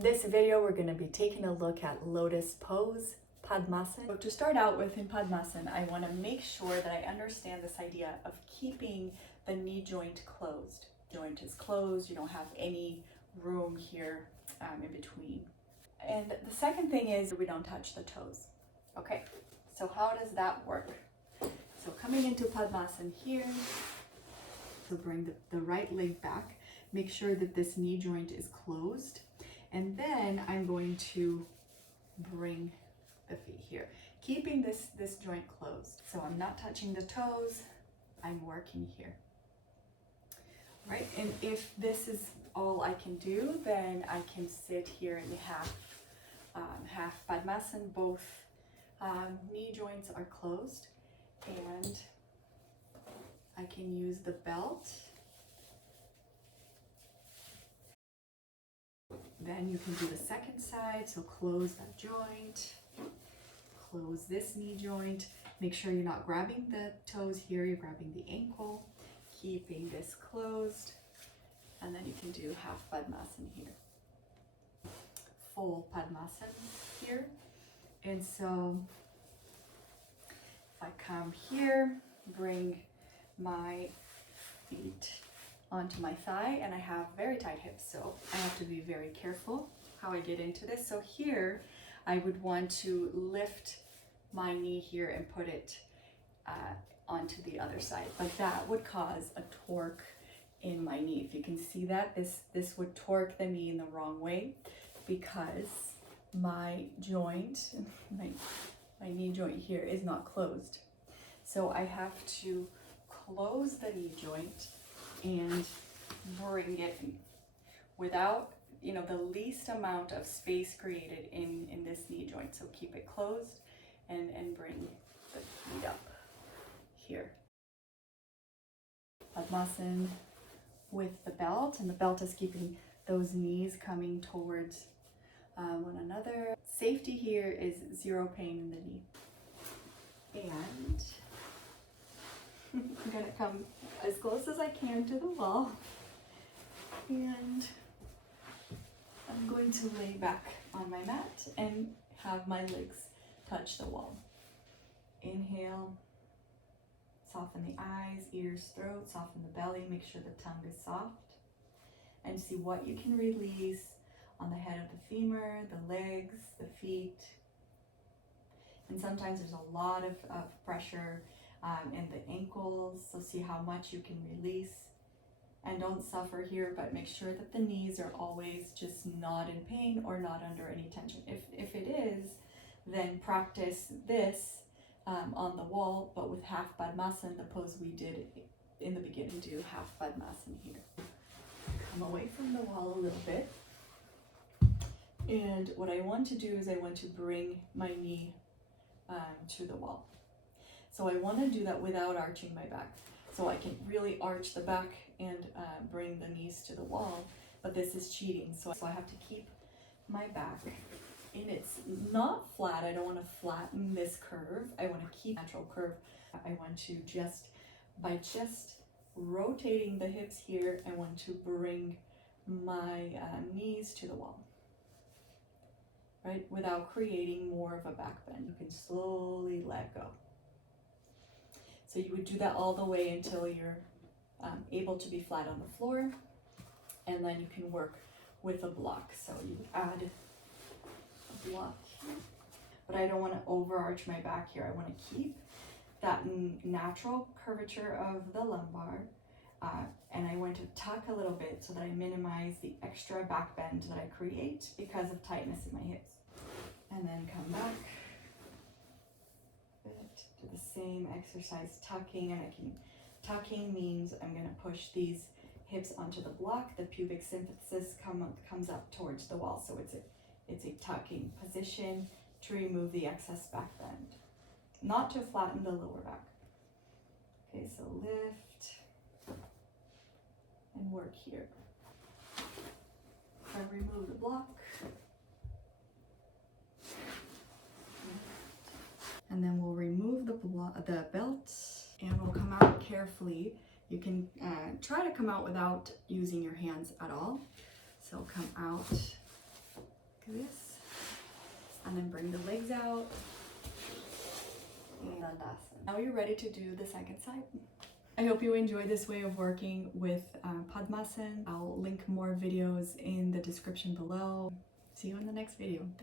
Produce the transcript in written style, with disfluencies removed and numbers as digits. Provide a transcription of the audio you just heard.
In this video, we're going to be taking a look at Lotus Pose, Padmasana. So to start out with in Padmasana, I want to make sure that I understand this idea of keeping the knee joint closed. Joint is closed, you don't have any room here in between. And the second thing is we don't touch the toes. Okay, so how does that work? So coming into Padmasana here, so bring the right leg back, make sure that this knee joint is closed. And then I'm going to bring the feet here, keeping this joint closed. So I'm not touching the toes, I'm working here. Right, and if this is all I can do, then I can sit here in half Padmasana. Both knee joints are closed, and I can use the belt. Then you can do the second side, so close that joint, close this knee joint. Make sure you're not grabbing the toes here, you're grabbing the ankle, keeping this closed, and then you can do half Padmasana here. Full Padmasana here. And so if I come here, bring my feet onto my thigh, and I have very tight hips, so I have to be very careful how I get into this. So here I would want to lift my knee here and put it onto the other side, but that would cause a torque in my knee. If you can see that, this would torque the knee in the wrong way because my joint, my knee joint here is not closed. So I have to close the knee joint and bring it without, the least amount of space created in this knee joint. So keep it closed and bring the feet up here. Padmasana with the belt, and the belt is keeping those knees coming towards one another. Safety here is zero pain in the knee. And I'm gonna come as close as I can to the wall, and I'm going to lay back on my mat and have my legs touch the wall. Inhale, soften the eyes, ears, throat, soften the belly, make sure the tongue is soft, and see what you can release on the head of the femur, the legs, the feet. And sometimes there's a lot of pressure in the ankles, so see how much you can release. And don't suffer here, but make sure that the knees are always just not in pain or not under any tension. If it is, then practice this on the wall, but with half Padmasana, the pose we did in the beginning. Do half Padmasana here. Come away from the wall a little bit. And what I want to do is I want to bring my knee to the wall. So I want to do that without arching my back. So I can really arch the back and bring the knees to the wall, but this is cheating. So I have to keep my back, and it's not flat. I don't want to flatten this curve. I want to keep natural curve. I want to by rotating the hips here, I want to bring my knees to the wall, right? Without creating more of a back bend. You can slowly let go. So you would do that all the way until you're able to be flat on the floor, and then you can work with a block. So you add a block here, but I don't want to overarch my back here. I want to keep that natural curvature of the lumbar, and I want to tuck a little bit so that I minimize the extra back bend that I create because of tightness in my hips. And then come back. Do the same exercise, tucking, and tucking means I'm going to push these hips onto the block. The pubic symphysis comes up towards the wall, so it's a tucking position to remove the excess back bend, not to flatten the lower back. Okay, so lift and work here. Then remove the block. And then we'll remove the belt, and we'll come out carefully. You can try to come out without using your hands at all. So come out and then bring the legs out. And Dandasana. Now you're ready to do the second side. I hope you enjoy this way of working with Padmasana. I'll link more videos in the description below. See you in the next video.